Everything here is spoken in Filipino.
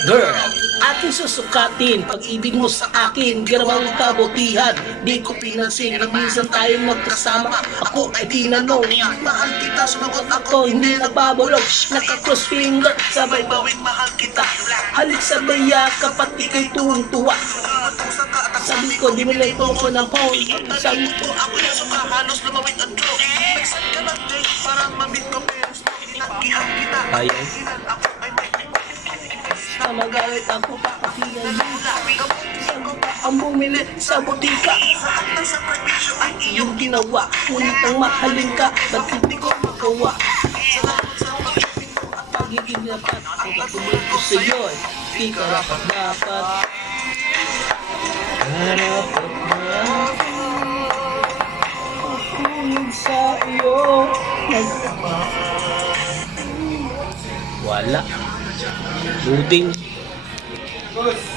Girl, ating susukatin pag-ibig mo sa akin, ginawang kabutihan. Di ko pinansin na minsan tayong magkasama. Ako ay tinanong, mahal kita, sumagot ako, hindi nagbabulog. Naka-cross finger, sabay bawing mahal kita. Halik sa yakap at ika'y tuwang-tuwa. Sabi ko, di mo lang ito ako ng phone. Sabi ko, ako yung suka, halos lumawit ang joke. Nagsan ka lang, para mamit ko, pero nagkihang kita. Ayaw. Magalit ako papakilan ang bumili sa butika. Sa permisyo ay iyong ginawa, ngunit ang mahalin ka, ba't hindi ko magawa? Salamat sa pag-ibig mo at pagiging dapat. Ang katulad ko sa'yo ay di ka dapat. Pagkulog sa iyo. Wala. Buding.